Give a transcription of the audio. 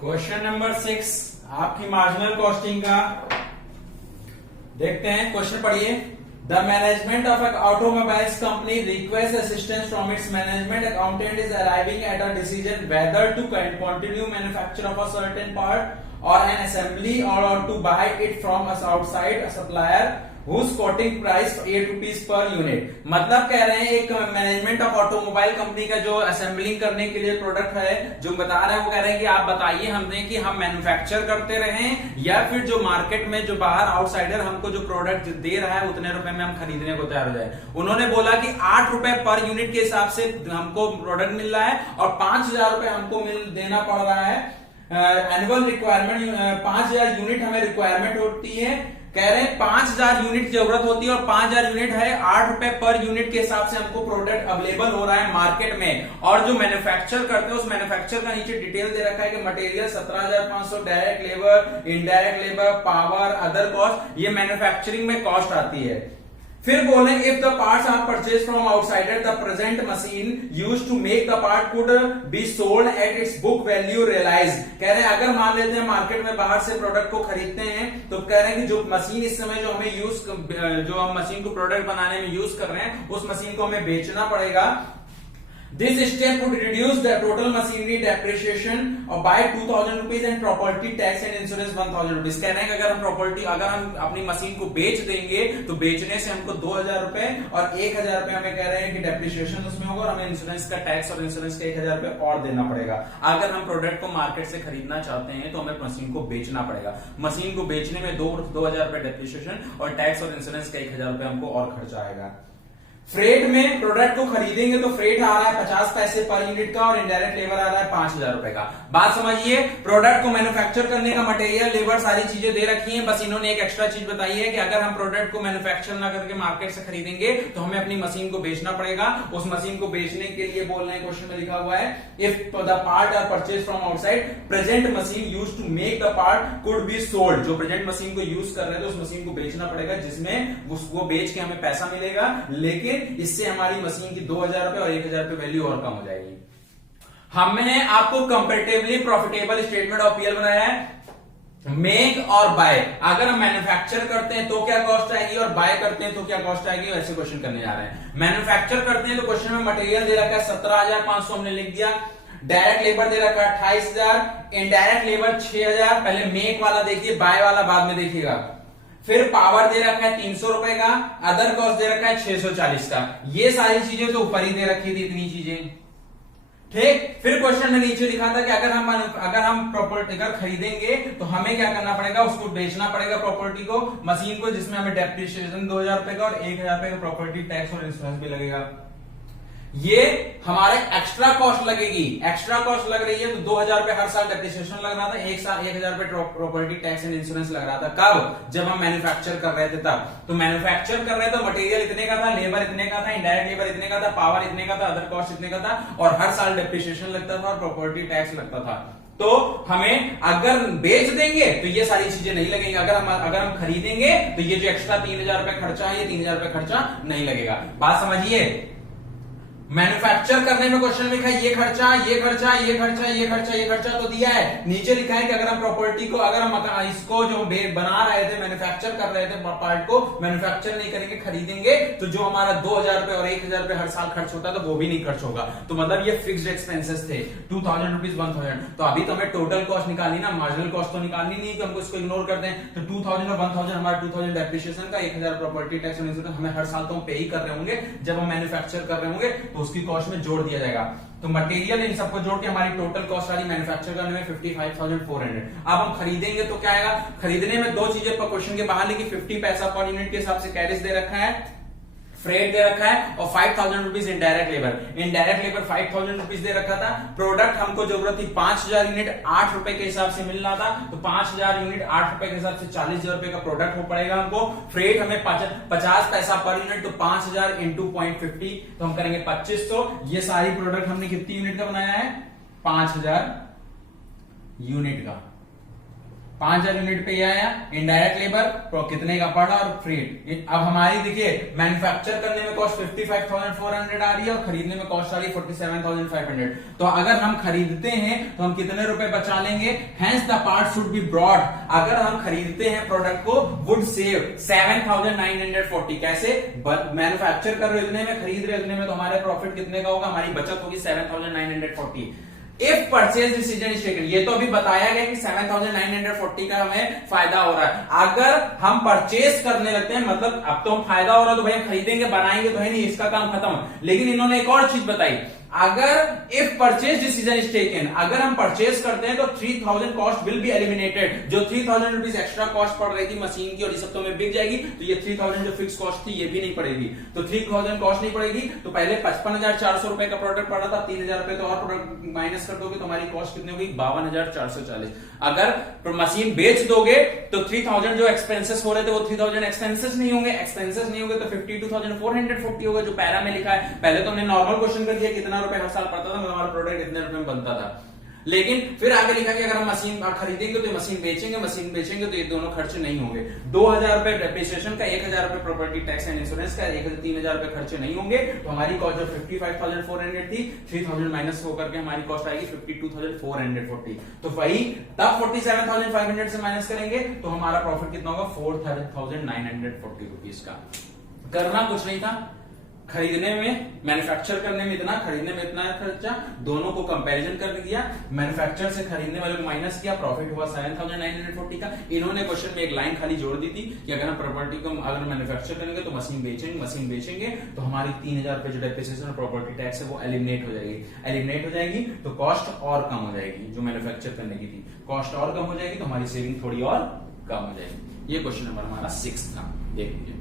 Question number 6 आपकी marginal costing का देखते हैं। क्वेश्चन पढ़िए। The management of an automobiles company request assistance from its management accountant is arriving at a decision whether to continue manufacture of a certain part or an assembly or to buy it from outside supplier whose quoting price 8 rupees per unit। मतलब कह रहे हैं एक management of automobile company का जो assembling करने के लिए प्रोडक्ट है जो बता रहे हैं, वो कह रहे हैं कि आप बताइए हमने कि हम मैन्युफैक्चर करते रहें या फिर जो मार्केट में जो बाहर आउटसाइडर हमको जो प्रोडक्ट दे रहा है उतने रुपए में हम खरीदने को तैयार हो जाए। उन्होंने बोला कि 8 रुपए पर यूनिट के हिसाब से हमको प्रोडक्ट मिल रहा है और 5,000 रुपए हमको देना पड़ रहा है। एनुअल रिक्वायरमेंट 5,000 यूनिट हमें रिक्वायरमेंट होती है। कह रहे हैं 5,000 यूनिट जरूरत होती है और 5,000 यूनिट है, 8 रुपए पर यूनिट के हिसाब से हमको प्रोडक्ट अवेलेबल हो रहा है मार्केट में। और जो मैन्युफैक्चर करते हैं उस मैन्युफैक्चर का नीचे डिटेल दे रखा है कि material 17,500, direct labour, indirect labour, power, other cost, ये मैन्युफैक्चरिंग में कॉस्ट आती है। फिर बोले if the parts are purchase from outsider the present machine use to make the part could be sold at its book value realise. कह रहे हैं अगर मान लेते हैं मार्केट में बाहर से प्रोडक्ट को खरीदते हैं तो कह रहे हैं कि जो मशीन इस समय जो हमें जो हम मशीन को प्रोडक्ट बनाने में यूज कर रहे हैं उस मशीन को हमें बेचना पड़ेगा। This step would reduce the total machinery depreciation by 2,000 rupees and property tax and insurance 1,000 rupees। कह रहे हैं कि अगर हम अपनी मशीन को बेच देंगे तो बेचने से हमको 2,000 रुपए और 1,000 रुपए हमें कह रहे हैं कि डेप्रिसिएशन उसमें होगा और हमें इंश्योरेंस का टैक्स और इंश्योरेंस का 1,000 रुपए और देना पड़ेगा। अगर हम प्रोडक्ट को मार्केट से खरीदना चाहते हैं तो हमें मशीन को बेचना पड़ेगा। मशीन को बेचने में 2,000 रुपए डेप्रिसिएशन और टैक्स और इंश्योरेंस का 1,000 रुपए हमको और खर्चा आएगा। फ्रेट में प्रोडक्ट को खरीदेंगे तो फ्रेट आ रहा है 50 पैसे पर यूनिट का और इनडायरेक्ट लेबर आ रहा है 5,000 रुपए का। बात समझिए, प्रोडक्ट को मैन्युफैक्चर करने का मटेरियल, लेबर, सारी चीजें दे रखी हैं। बस इन्होंने एक एक्स्ट्रा चीज बताई है कि अगर हम प्रोडक्ट को मैन्युफैक्चर ना करके मार्केट से खरीदेंगे तो हमें अपनी मशीन को बेचना पड़ेगा। उस मशीन को बेचने के लिए बोल रहे हैं, क्वेश्चन में लिखा हुआ है if the part are purchase from outside present machine use to make the part could be sold. जो प्रेजेंट मशीन को यूज कर रहे हैं तो उस मशीन को बेचना पड़ेगा जिसमें उसको बेच के हमें पैसा मिलेगा, लेकिन इससे हमारी मशीन की 2,000 रुपए और 1,000 रुपए वैल्यू और कम हो जाएगी। हमने आपको comparatively profitable statement of PL बनाया है। मेक और बाय, अगर हम मैन्युफैक्चर करते हैं तो क्या कॉस्ट आएगी और बाय करते हैं तो क्या कॉस्ट आएगी, वैसे क्वेश्चन करने जा रहे हैं। मैन्युफैक्चर करते हैं तो क्वेश्चन में मटेरियल दे रखा है 17,500, हमने लिख दिया। डायरेक्ट लेबर दे रखा है 28,000, इनडायरेक्ट लेबर 6,000। पहले मेक वाला देखिए, बाय वाला बाद में देखिएगा। फिर पावर दे रखा है 300 रुपए का, अदर कॉस्ट दे रखा है 640 का। ये सारी चीजें तो ऊपर ही दे रखी थी, इतनी चीजें, ठीक। फिर क्वेश्चन में नीचे लिखा था कि अगर हम प्रॉपर्टी अगर खरीदेंगे तो हमें क्या करना पड़ेगा, उसको बेचना पड़ेगा प्रॉपर्टी को, मशीन को, जिसमें हमें डेप्रिसिएशन 2,000 रुपए का और 1,000 रुपए का प्रॉपर्टी टैक्स और इंश्योरेंस भी लगेगा। ये हमारे एक्स्ट्रा कॉस्ट लगेगी। एक्स्ट्रा कॉस्ट लग रही है तो 2,000 रुपए हर साल डेप्रिसिएशन लग रहा था, एक साल 1,000 रुपए प्रॉपर्टी टैक्स एंड इंश्योरेंस लग रहा था। कब? जब हम मैन्युफैक्चर कर रहे थे तब। तो मैन्युफैक्चर कर रहे थे, मटेरियल इतने का था, लेबर इतने का था, इनडायरेक्ट लेबर इतने का था, पावर इतने का था, अदर कॉस्ट इतने का था और हर साल डेप्रिसिएशन लगता था और प्रॉपर्टी टैक्स लगता था। तो हमें अगर बेच देंगे तो ये सारी चीजें नहीं लगेंगी। अगर हम खरीदेंगे तो ये जो एक्स्ट्रा 3,000 रुपए खर्चा है, ये 3,000 रुपए खर्चा नहीं लगेगा। बात समझिए। मैन्युफैक्चर करने में क्वेश्चन लिखा है ये खर्चा, ये खर्चा, ये खर्चा, ये खर्चा, ये खर्चा तो दिया है। नीचे लिखा है कि अगर हम प्रॉपर्टी को, अगर हम इसको जो बना रहे थे, मैन्युफैक्चर कर रहे थे पार्ट को, मैन्युफैक्चर नहीं करेंगे, खरीदेंगे तो जो हमारा 2,000 रुपए और 1,000 रुपए हर साल खर्च होता है तो वो भी नहीं खर्च होगा। तो मतलब ये फिक्स्ड एक्सपेंसेस थे 2,000 रुपीज 1,000। तो अभी तो हमें टोटल कॉस्ट निकालनी ना, मार्जिनल कॉस्ट तो निकालनी नहीं कि हमको इसको इग्नोर कर दें। तो 2,000 और 1,000 हमारा 2,000 डेप्रिसिएशन का, 1,000 प्रॉपर्टी टैक्स और इंश्योरेंस हमें हर साल तो हम पे ही कर रहे होंगे। जब हम मैन्युफैक्चर कर रहे होंगे तो उसकी कॉस्ट में जोड़ दिया जाएगा। तो मटेरियल इन सबको जोड़ के हमारी टोटल कॉस्ट आ रही मैन्युफैक्चर करने में 55,400। अब हम खरीदेंगे तो क्या आएगा, खरीदने में दो चीजें पर क्वेश्चन के बाहर लिखी, 50 पैसा पर यूनिट के हिसाब से कैरेज दे रखा है, फ्रेट दे रखा है और 5,000 rupees indirect labour. Indirect labour 5,000 rupees दे रखा था। प्रोडक्ट हमको जरूरत थी 5,000 यूनिट 8 रुपए के हिसाब से मिल रहा था। तो 5,000 यूनिट 8 रुपए के हिसाब से 40,000 रुपए का प्रोडक्ट हो पड़ेगा हमको। फ्रेट हमें 50 पैसा पर यूनिट, तो 5,000 इंटू 0.50 तो हम करेंगे 2,500। ये सारी प्रोडक्ट हमने कितनी यूनिट का बनाया है, 5,000 यूनिट का। 5000 यूनिट पे ये आया। इनडायरेक्ट लेबर कितने का पड़ा और फ्रीड। अब हमारी देखिए मैन्युफैक्चर करने में कॉस्ट 55,400 आ रही है और खरीदने में कॉस्ट आ रही है 47,500। तो अगर हम खरीदते हैं तो हम कितने रुपए बचा लेंगे, hence the part should be bought. अगर हम खरीदते हैं प्रोडक्ट को वुड सेव 7,940। कैसे, मैन्युफैक्चर कर रहे इतने में, खरीद रहे इतने में, तो हमारे प्रॉफिट कितने का होगा, हमारी बचत होगी 7,940। If purchase decision is taken, ये तो अभी बताया गया कि 7,940 का हमें फायदा हो रहा है। अगर हम परचेज करने लगते हैं, मतलब अब तो हम फायदा हो रहा है तो भैया खरीदेंगे बनाएंगे तो है नहीं, इसका काम खत्म। लेकिन इन्होंने एक और चीज बताई, अगर if purchase decision is taken, अगर हम परचेज करते हैं तो 3,000 कॉस्ट विल बी एलिमिनेटेड। जो 3,000 रुपीज एक्स्ट्रा कॉस्ट पड़ रही थी मशीन की और ये सब तो में बिक जाएगी, तो ये 3,000 जो फिक्स कॉस्ट थी ये भी नहीं पड़ेगी। तो 3,000 कॉस्ट नहीं पड़ेगी। तो पहले 55,400 रुपए का प्रोडक्ट पड़ा था, 3,000 रुपए तो और प्रोडक्ट माइनस कर दोगे तो हमारी कॉस्ट कितनी होगी, 52,440। अगर मशीन बेच दोगे तो 3,000 जो एक्सपेंसेस हो रहे थे वो 3,000 एक्सपेंसेस नहीं होंगे। एक्सपेंसेस नहीं होंगे तो 52,440 होगा जो पैरा में लिखा है। पहले तो हमने नॉर्मल क्वेश्चन कर दिया कितना रुपए हर साल पड़ता था, मतलब हमारा प्रोडक्ट इतने रुपए में बनता था। लेकिन फिर आगे लिखा कि अगर हम मशीन खरीदेंगे तो मशीन बेचेंगे तो ये दोनों खर्च नहीं होंगे। 2,000 रुपए डेप्रिसिएशन का, 1,000 रुपए प्रॉपर्टी टैक्स एंड इंश्योरेंस का, 3,000 रुपए खर्चे नहीं होंगे। तो हमारी कॉस्ट जो 55,400 थी, 3,000 माइनस होकर के हमारी कॉस्ट आएगी 52,440। तो वही तब 47,500 से माइनस करेंगे तो हमारा प्रॉफिट कितना होगा, 4,940 रुपीज का। करना कुछ नहीं था, खरीदने में, मैन्युफैक्चर करने में इतना, खरीदने में इतना खर्चा, दोनों को कंपैरिजन कर दिया, मैन्युफैक्चर से खरीदने वाले को माइनस किया, प्रॉफिट हुआ 7,940 का। इन्होंने क्वेश्चन में एक लाइन खाली जोड़ दी थी कि अगर हम प्रॉपर्टी को अगर मैन्युफैक्चर करेंगे तो मशीन बेचेंगे तो हमारी 3,000 रुपए जो डेप्रिसिएशन और प्रॉपर्टी टैक्स है वो एलिमिनेट हो जाएगी। तो कॉस्ट और कम हो जाएगी, जो मैन्युफैक्चर करने की थी कॉस्ट और कम हो जाएगी, तो हमारी सेविंग थोड़ी और कम हो जाएगी। ये क्वेश्चन नंबर हमारा 6 था। देख लीजिए।